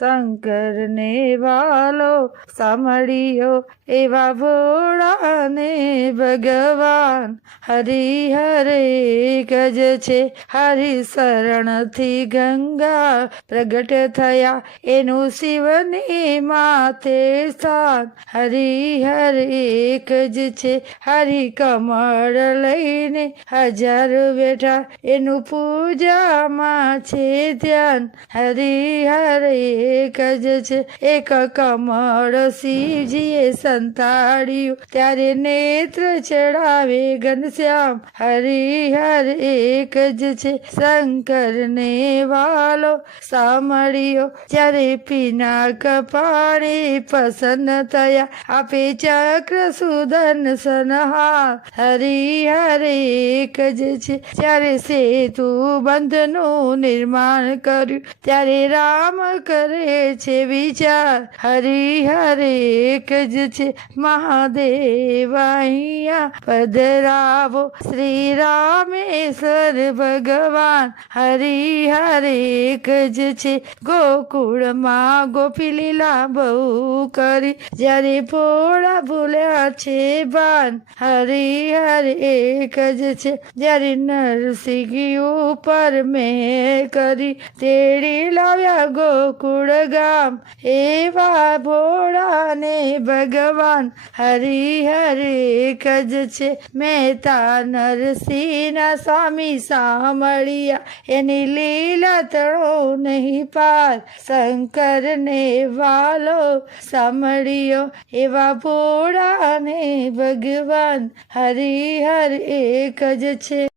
શંકરને વાલો સાંભળ્યો એવા ભોળાને ભગવાન. હરિહર એક જ છે, હરિશરણથી ગંગા પ્રગટ થયા, એનું શિવની માથે સ્થાન. હરિહર એક જ છે, હરિ કમળ લઈને હજાર બેઠા, એનું પૂજામાં છે ધ્યાન. હરિહર એક જ છે, એક કમળ શિવજીએ સંતાડ્યું, ત્યારે નેત્ર ચડાવે ઘનશ્યામ. હરિહર એક જ છે, શંકરને વાલો સાંભળ્યો, જ્યારે પિનાક પાણી પ્રસન્ન થયા, આપે ચક્ર સુદર્શન હાર. હરિહર એક જ છે, જ્યારે સેતુ બંધનું નિર્માણ કર્યું, ત્યારે રામ કરે છે વિચાર. હરિહર એક જ છે, મહાદેવ અહીંયા પધરાવો, શ્રી રામેશ્વર ભગવાન. હરિહર એક જ છે, ગોકુળમાં ગોપી લીલા બહુ કરી, જ્યારે ભોળા ભૂલ્યા છે ભાન. હરિહર એક જ છે, જ્યારે નરસિંહ ઉપર મેં કરી, તેડી લાવ્યા ગોકુળ ગામ, એવા ભોળાને ભગવાન. હરિહર એક જ છે, મહેતા નરસિંહના સ્વામી સાંભળ્યા, એની લીલા તળો નહીં પાર. શંકરને વાલો સાંભળ્યો, એવા ભોળાને ભગવાન. હરિહર એક જ છે.